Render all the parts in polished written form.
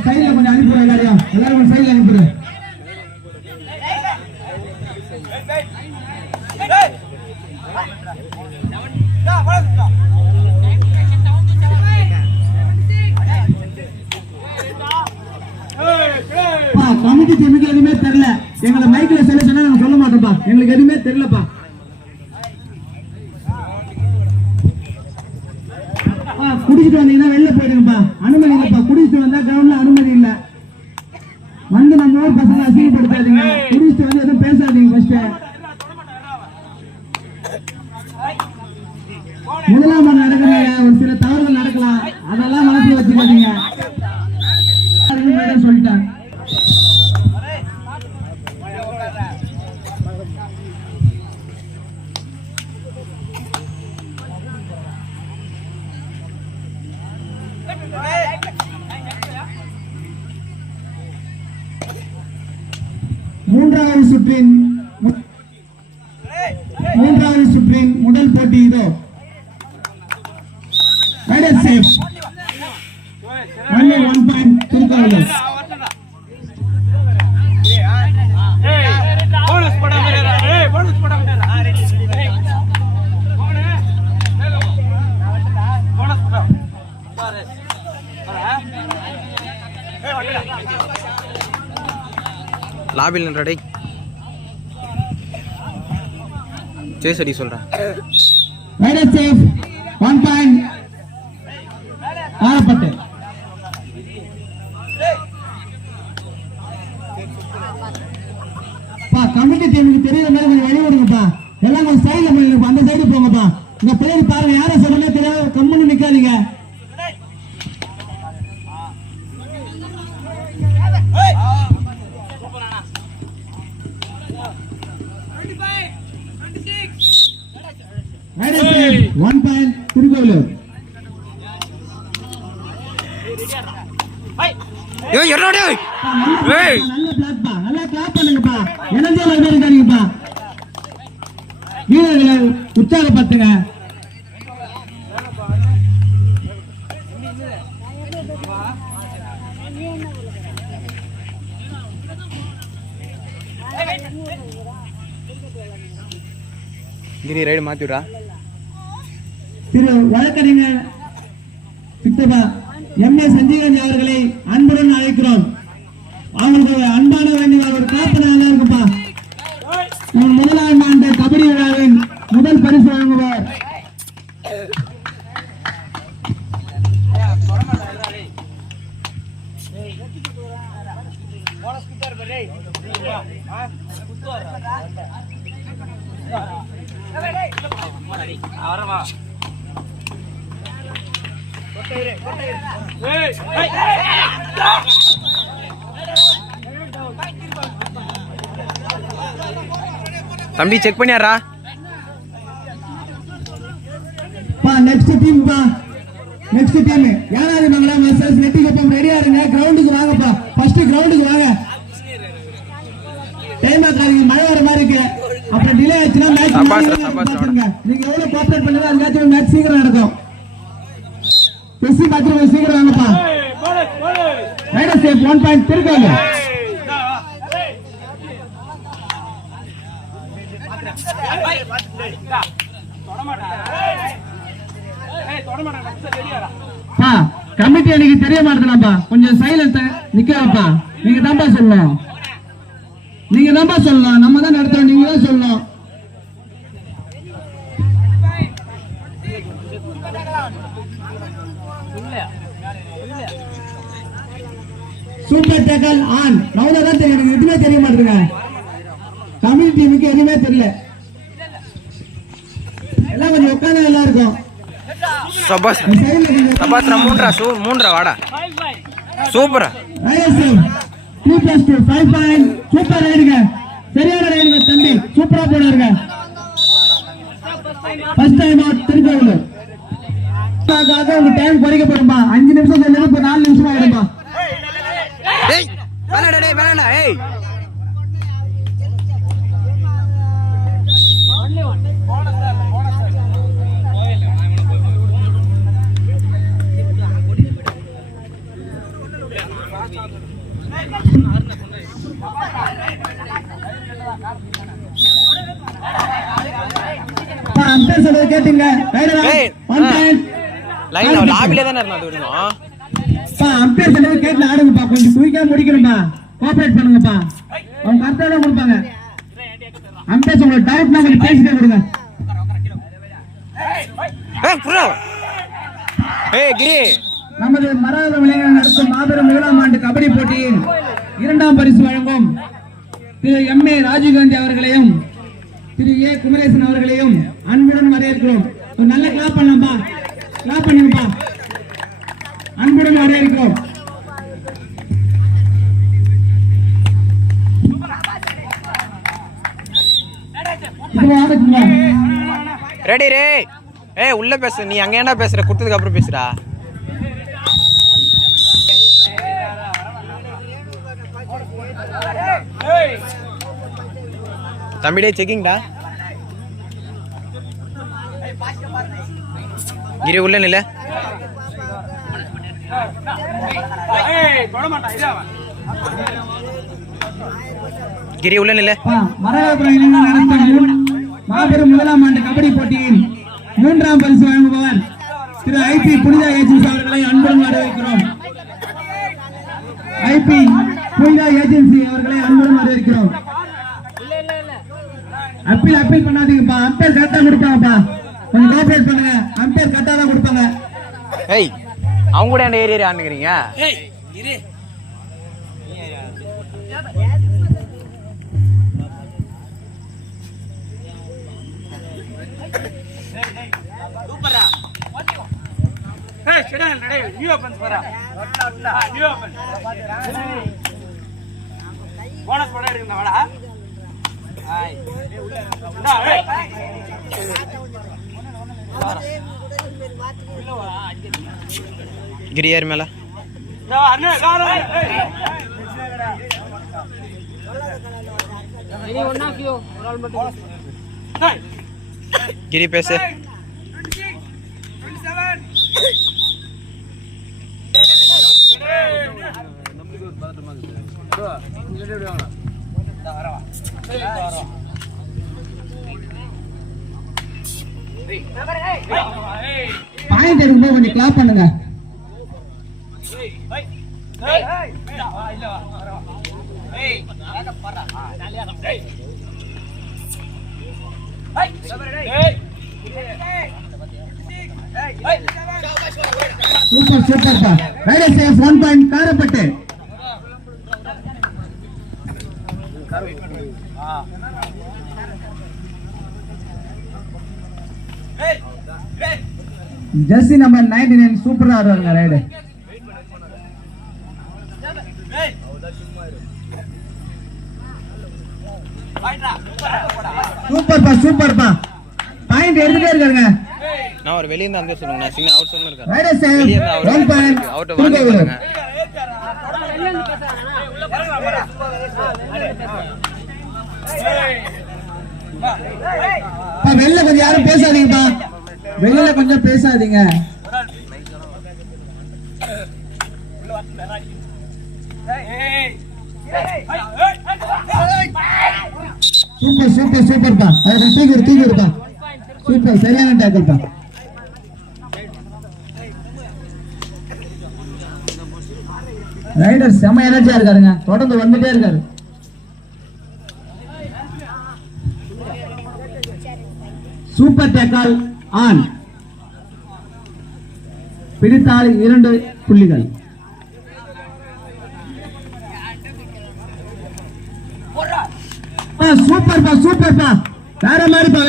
ஸ்டைல்ல கொஞ்சம் அனுப்பிடுறேன் எல்லாரையும் கொஞ்சம் ஸ்டைல்ல அனுப்பிடுறேன். கமிட்டி டீமுக்கு எதுவுமே தெரியல. எங்களை மைக்ல சொல்ல சொன்னா நாங்க சொல்ல மாட்டோம்ப்பா. எங்களுக்கு எதுவுமே தெரியலப்பா. குடிச்சிட்டு வந்தீங்கன்னா வெளில போயிடுங்கப்பா. அனுமதி இல்லப்பா. குடிச்சிட்டு வந்தா கிரவுண்ட்ல அனுமதி இல்ல. வந்து நம்ம ஊர் பசங்க அசிங்கப்படுத்தாதீங்க. குடிச்சிட்டு வந்து எதுவும் பேசாதீங்க. ஃபர்ஸ்ட் முதலாம் நடக்கிறீங்க, ஒரு சில தவறுகள் நடக்கலாம், அதெல்லாம் மனசுல வச்சுக்காதீங்க சொல்லிட்டாங்க. மூன்றாவது சுற்றின் முதல் போட்டி இதோ. Safe 1 point Thirukkavalur. லாபில் நின்றடை சேசடி சொல்றேன். Raider safe 1 point Arappattu. Committee டீமுக்கு தெரியுற மாதிரி கொஞ்சம் வழி விடுங்கப்பா. எல்லாம் கொஞ்சம் சைடுல போயிருங்கப்பா. அந்த சைடு போங்கப்பா. இந்த பிள்ளைங்க பாருங்க, யாரை சொல்றேன்னு தெரியாது, கம்முன்னு நிக்காதீங்க. Raider safe 1 point Thirukkovilur. வீரர்களை உற்சாகப்படுத்துங்க. ரைடு மாத்திவிடா. திரு வழக்கறிஞர் சித்தப்பா எம்ஏ சஞ்சீவன் அவர்களை அன்புடன் அழைக்கிறோம். அவங்களுக்கு அன்பான வேண்டிய ஒரு காப்பனை இருக்குப்பா. முதலாம் ஆண்டு கபடி விழாவின் முதல் பரிசு வழங்குவார். தம்பி செக் பண்ணியாரா? நெக்ஸ்ட் டீம் பா. நெக்ஸ்ட் டீம் யாராவது நம்மள மெசேஜ் நெட்டிக்கு ரெடியா இருங்க. கிரவுண்டுக்கு வாங்கப்பா. ஃபர்ஸ்ட் கிரவுண்டுக்கு வாங்க. டைம் ஆகாதீங்க, மழை வர மாதிரி இருக்கு. அப்புறம் டிலே ஆச்சுனா மேட்ச் பாத்துங்க. நீங்க எவ்வளவு கோஆபரேட் பண்ணுங்க, அதுக்காச்சும் மேட்ச் சீக்கிரம் நடக்கும். பெசி பாத்துங்க, சீக்கிரம் வாங்கப்பா. ரைடர் சேஃப் 1 பாயிண்ட் திருக்காங்க. கமிட்டி எனக்கு தெரிய மாட்டேதாப்பா. கொஞ்சம் சைலன்ட் நிக்கலாம்ப்பா. நீங்க தான்ப்பா சொல்லணும். நீங்க தான்ப்பா சொல்லணும். நம்ம தான் நடத்துறோம், நீங்க தான் சொல்லணும். Super tackle on. ரவுண்டா தான் தெரியும். எனக்கு எதுவுமே தெரிய மாட்டேங்க. கமிட்டி டீமுக்கு எதுவுமே தெரியல. எல்லாம் கொஞ்சம் உட்காந்து எல்லாம் இருக்கும். சபாஸ் சபாஸ் மூன்றா வாடா. சூப்பரா 2+2 5 பாயிண்ட். சூப்பர் ரைடுங்க. சரியான ரைடுங்க தம்பி. சூப்பரா போடுங்க. First time out Thirukkovilur. உங்க டைம் குறைக்கப்படும்பா. 5 நிமிஷம் சொல்லுங்க, இப்ப 4 நிமிஷம் ஆயிடும்பா. ஏய் வேணாடா, டேய் வேணாடா. ஏய் கேட்டீங்க ரைடரா ஏய், 1 பாயிண்ட் லைன்ல லாபிலே தானே இருந்தா அது வரைக்கும். பா அம்பையர் சொன்னது கேட்ல ஆடுங்கப்பா கொஞ்சம் குயிக்கா முடிக்கணும்பா கோஆபரேட் பண்ணுங்கப்பா அவங்க கரெக்டா தான் கொடுப்பாங்க அம்பையர் உங்க டவுட்னா கொஞ்சம் பேசிட்டே கொடுங்க ஏய் புரா ஏய் கிரி நமது மராத விளையாட்டு நடத்தும் மாபெரும் முதலாம் ஆண்டு கபடி போட்டியின் 2ஆம் பரிசு வழங்கும் திரு எம்.ஏ. ராஜீவ்காந்தி அவர்களையும் திரு ஏ. குமரேசன் அவர்களையும் அன்புடன் வரவேற்கிறோம். ஒரு நல்ல கிளாப் பண்ணலாம்பா, கிளாப் பண்ணுங்கப்பா. அன்புடன் வரவேற்கிறோம். இப்போ ஆடுங்க. ரெடி ரே. ஏய் உள்ள பேசு, நீ அங்க என்ன பேசுற, குடுத்ததுக்கு அப்புறம் பேசுடா. தம்பிடே செக்கிங்டா. கிரி உள்ள நில்ல. கிரி உள்ள நில்ல. மரகபுரம் நடத்தும் மாபெரும் முதலாம் ஆண்டு கபடி போட்டியின் 3ஆம் பரிசு வழங்குபவர் திரு ஐபி புனிதா ஏஜென்சி அவர்களை அன்புடன் வரவேற்கிறோம். ஐபி புனிதா ஏஜென்சி அவர்களை அன்புடன் வரவேற்கிறோம். அப்பீல் பண்ணாதீங்கப்பா, அம்பையர் கரெக்டா கொடுப்பாங்கப்பா, கொஞ்சம் கோஆபரேட் பண்ணுங்க. அம்பையர் கரெக்டா தான் கொடுப்பாங்க. ஏய் அவங்க கூட அந்த ஏரியா ஆடுறீங்க. கிரியார் மேல கிரி பேசு. பாயிண்ட் எடுக்கும்போது கொஞ்சம் கிளாப் பண்ணுங்க. சூப்பர் சூப்பர்ப்பா. Rider safe 1 point Karapattu. Jersey number 99 சூப்பரா ஆடுறாங்க ரைடர். சூப்பர்ப்பா சூப்பர்ப்பா. பாயிண்ட் எடுத்துட்டே இருக்காங்க. நான் ஒரு வெளிய இருந்து வந்து சொல்லுங்க, நான் சின்ன அவுட் சொன்ன இருக்கேன். ரைடர் சேஃப் வெளிய இருந்து 1 பாயிண்ட் அவுட் வாங்க பாருங்க. வெளில கொஞ்சம் யாரும் பேசாதீங்கப்பா, வெளியில கொஞ்சம் பேசாதீங்க. சூப்பர் சூப்பர் சூப்பர்ப்பா. அது தூக்கி விடுப்பா. சூப்பர், சரியான டேக்கிள்ப்பா. ரைடர் செம எனர்ஜியா இருக்காருங்க, தொடர்ந்து வந்துட்டே இருக்காரு. Super tackle on. பிடித்தால் 2 புள்ளிகள். சூப்பர்ப்பா சூப்பர்ப்பா. வேற மாதிரிப்பா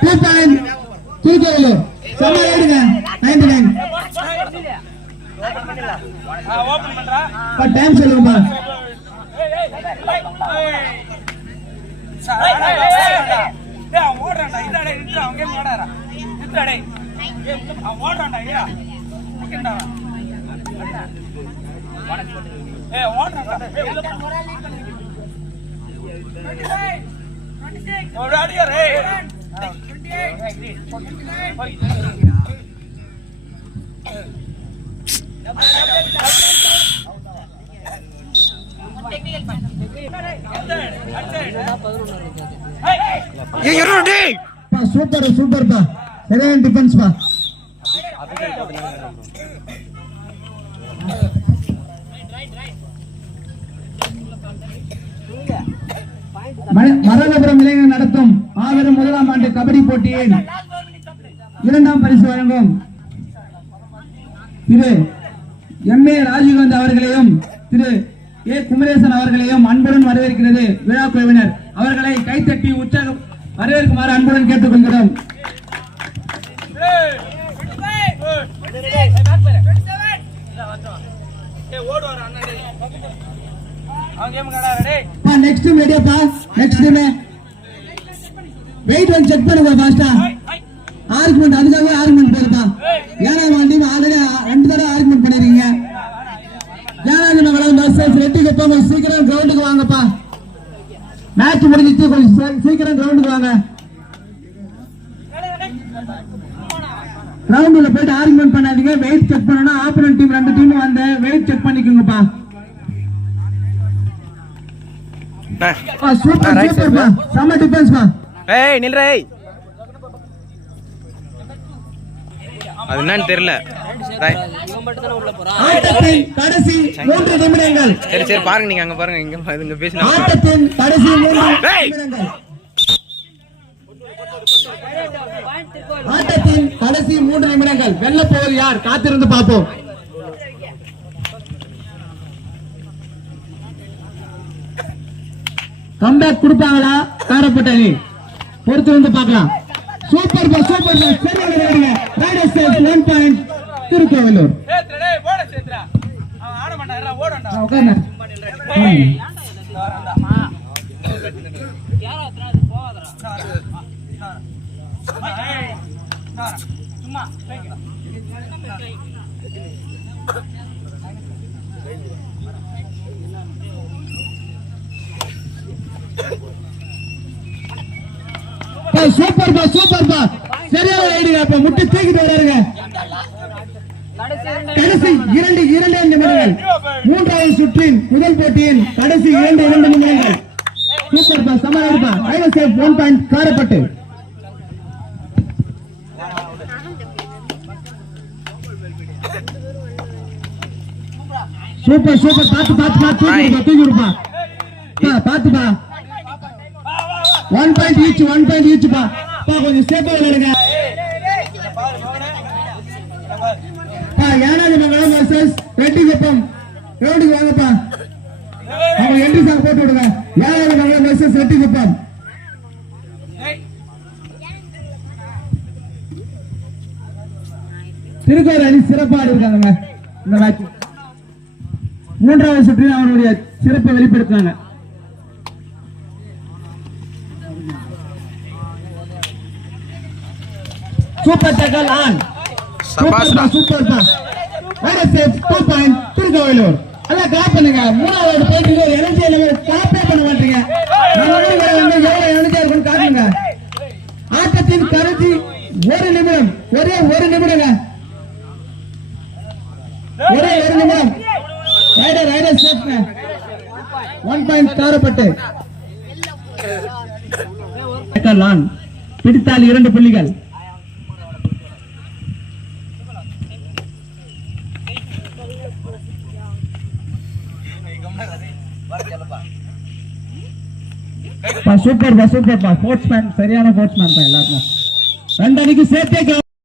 2 பாயிண்ட் தூக்கி செம ரைடுங்க 99. டைம் சொல்லுங்கப்பா. சூப்பர் சூப்பர்ப்பா, சரியான டிஃபென்ஸ் பா. மரணபுரம் இளைஞர் நடத்தும் மாபெரும் முதலாம் ஆண்டு கபடி போட்டியில் 2ஆம் பரிசு வழங்கும் திரு M.A. ராஜீவ்காந்த் அவர்களையும் திரு A. குமரேசன் அவர்களையும் அன்புடன் வரவேற்கிறது விழா குழுவினர். அவர்களை கைத்தட்டி உற்சாகம் வரவேற்குமாறு அன்புடன் கேட்டுக்கொள்கிறோம். நெக்ஸ்ட் மீடியாப்பா, நெக்ஸ்ட் வெயிட் ஒன் செக் பண்ணுங்க ஃபாஸ்டா. ஆர்குமெண்ட் அதுக்காகவே ஆர்குமெண்ட் போடுப்பா. ஏழாம் டீம் ஆல்ரெடி 2 தடவை ஆர்குமெண்ட் பண்ணிருக்கீங்க. ஏழாம் வர்சஸ் ரெட்டிக்குப்பம், சீக்கிரம் கிரவுண்டுக்கு வாங்கப்பா. மேட்ச் முடிஞ்சிச்சு, கொஞ்சம் சீக்கிரம் கிரவுண்டுக்கு வாங்க. கிரவுண்டுல போயிட்டு ஆர்குமெண்ட் பண்ணாதீங்க. வெயிட் செக் பண்ணனும். ஆப்போனன்ட் டீம் 2 டீம் வந்து வெயிட் செக் பண்ணிக்கோங்கப்பா. சூப்பர் சூப்பர்ப்பா, செம டிஃபென்ஸ் பா. ஏய் நில்றே, அது என்னன்னு தெரியல. ஆட்டத்தின் கடைசி 3 நிமிடங்கள். சரி பாருங்க, நீங்க அங்க பாருங்க, இங்க பேசினா. ஆட்டத்தின் கடைசி 3 நிமிடங்கள். ஆட்டத்தின் கடைசி 3 நிமிடங்கள். வெல்ல போவது யார்? காத்திருந்து பார்ப்போம். கம்பேக் கொடுப்பாங்களா காரப்பட்ட அணி? பொறுத்து வந்து பார்க்கலாம். சூப்பர் பா, சூப்பர் பா, சரியா விளையாடுங்க. Raiders save 1 point Thirukkovilur. உட்காருங்க. சூப்பர் பா, சூப்பர் பா, சரியா விளையாடுங்க. அப்ப முட்டி தூக்கிட்டு வராருங்க. கடைசி 2 நிமிடங்கள். 3வது சுற்றின் முதல் போட்டியின் கடைசி 2 நிமிடங்கள். சூப்பர் பா, சமாளிப்பா. Raiders save 1 point Karappattu. Super super, பாத்து தூக்கி விடுப்பா. பாத்துப்பா. 1 பாயிண்ட் ஈச் பா. கொஞ்சம் சேஃபா விளையாடுங்க. யானாதிமங்கலம் வர்சஸ் ரெட்டிக்குப்பம், கிரவுண்டுக்கு வாங்கப்பா. அவங்க என்ட்ரி சாங் போட்டு விடுங்க. யானாதிமங்கலம் வர்சஸ் ரெட்டிக்குப்பம். திருக்கோவில் அணி சிறப்பாக இருக்காங்க இந்த மேட்ச். 3வது சுற்றில் அவருடைய சிறப்பை வெளிப்படுத்தினாங்க. Super tackle on. சூப்பர் பா. Raiders save 2 point Thirukkovilur. எல்லாம் கிளாப் பண்ணுங்க. 3வது போயிட்டு எனர்ஜி லெவல் கிளாப்பே பண்ண மாட்டீங்க. நம்ம வந்து எவ்வளவு எனர்ஜியா இருக்குன்னு காட்டுங்க. ஆட்டத்தின் கடைசி 1 நிமிடம். ஒரே 1 நிமிடங்க. ஒரே 1 நிமிடம். Raider save 1 point Karapattu. Tackle on. பிடித்தால் 2 புள்ளிகள். சூப்பர் பா, சூப்பர் பா. ஸ்போர்ட்ஸ்மேன், சரியான ஸ்போர்ட்ஸ்மேன் தான் எல்லாருக்கும். 2 அணிக்கு சேர்த்தே